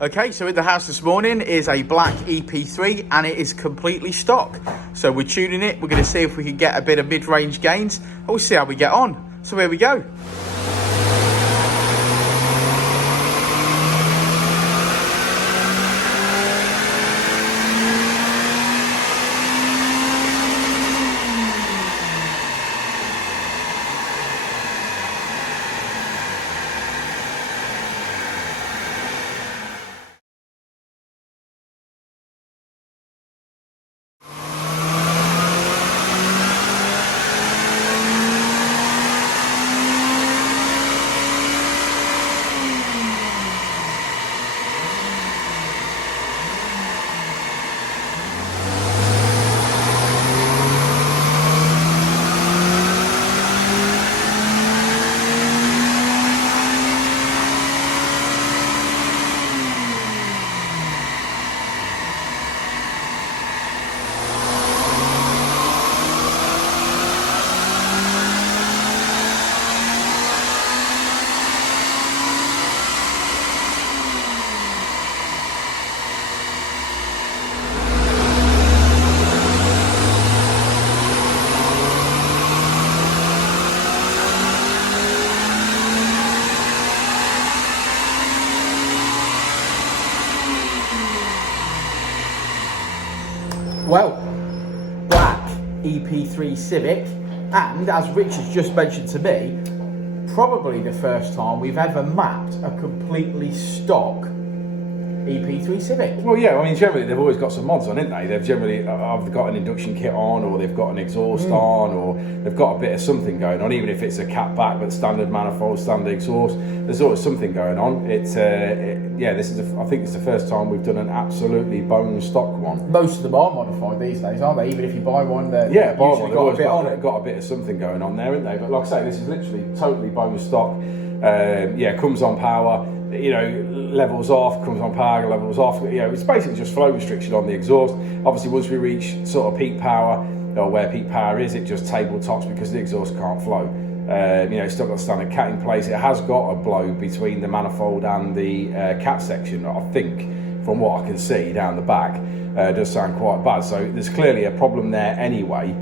Okay, so in the house this morning is a black EP3 and it is completely stock. So we're tuning it, we're going to see if we can get a bit of mid-range gains and we'll see how we get on. So here we go. Well, black EP3 Civic, and as Rich has just mentioned to me, probably the first time we've ever mapped a completely stock EP3 Civic. Well, yeah, I mean, generally they've always got some mods on, haven't they? They've generally either got an induction kit on, or they've got an exhaust on, or they've got a bit of something going on, even if it's a cat back but standard manifold, standard exhaust. There's always something going on. Yeah, this is I think it's the first time we've done an absolutely bone stock one. Most of them are modified these days, aren't they? Even if you buy one, they've got a bit of something going on there, haven't they? But like I say, this is literally totally bone stock. Yeah, comes on power. You know, levels off, comes on power, levels off. You know, it's basically just flow restriction on the exhaust. Obviously, once we reach sort of peak power, or where peak power is, it just tabletops because the exhaust can't flow. You know, it's still got standard cat in place. It has got a blow between the manifold and the cat section, I think, from what I can see down the back. It does sound quite bad. So there's clearly a problem there anyway.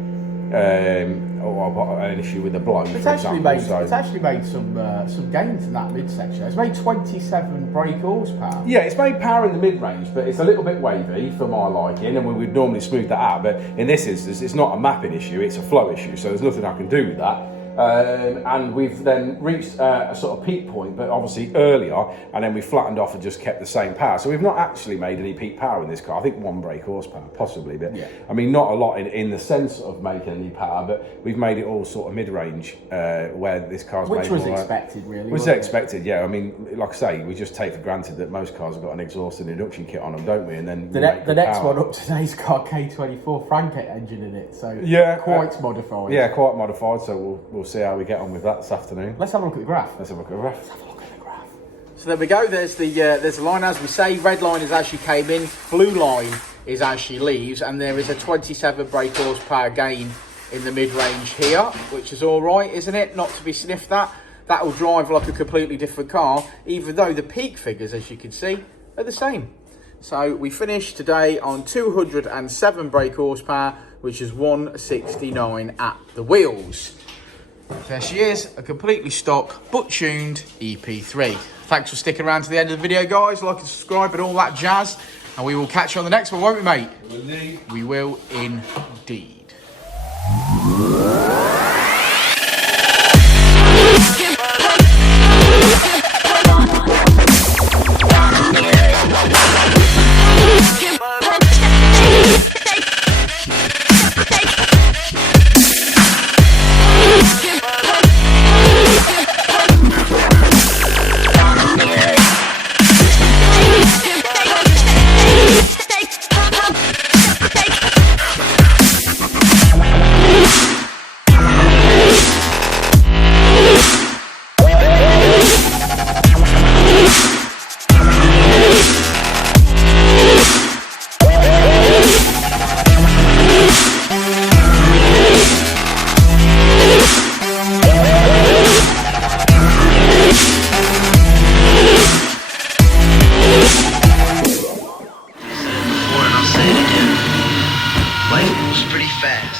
Or an issue with the blow. It's actually made some gains in that midsection. It's made 27 brake horsepower. Yeah, it's made power in the mid-range, but it's a little bit wavy for my liking, and we would normally smooth that out. But in this instance, it's not a mapping issue; it's a flow issue. So there's nothing I can do with that. And we've then reached a sort of peak point, but obviously earlier, and then we flattened off and just kept the same power. So we've not actually made any peak power in this car. I think 1 brake horsepower, possibly, but yeah. I mean, not a lot in the sense of making any power, but we've made it all sort of mid-range where this car's made. Which was expected, really. Was expected, yeah. I mean, like I say, we just take for granted that most cars have got an exhaust and induction kit on them, don't we? And then the next one up today's got K24 Franket engine in it, so yeah, quite modified. Yeah, quite modified. So we'll see how we get on with that this afternoon. Let's have a look at the graph. Let's have a look at the graph. Let's have a look at the graph. So there we go. There's the line, as we say. Red line is as she came in. Blue line is as she leaves, and there is a 27 brake horsepower gain in the mid-range here, which is all right, isn't it? Not to be sniffed at. That will drive like a completely different car, even though the peak figures, as you can see, are the same. So we finished today on 207 brake horsepower, which is 169 at the wheels. There she is, a completely stock but tuned EP3. Thanks for sticking around to the end of the video, guys. Like and subscribe and all that jazz. And we will catch you on the next one, won't we, mate? Indeed. We will indeed. fast.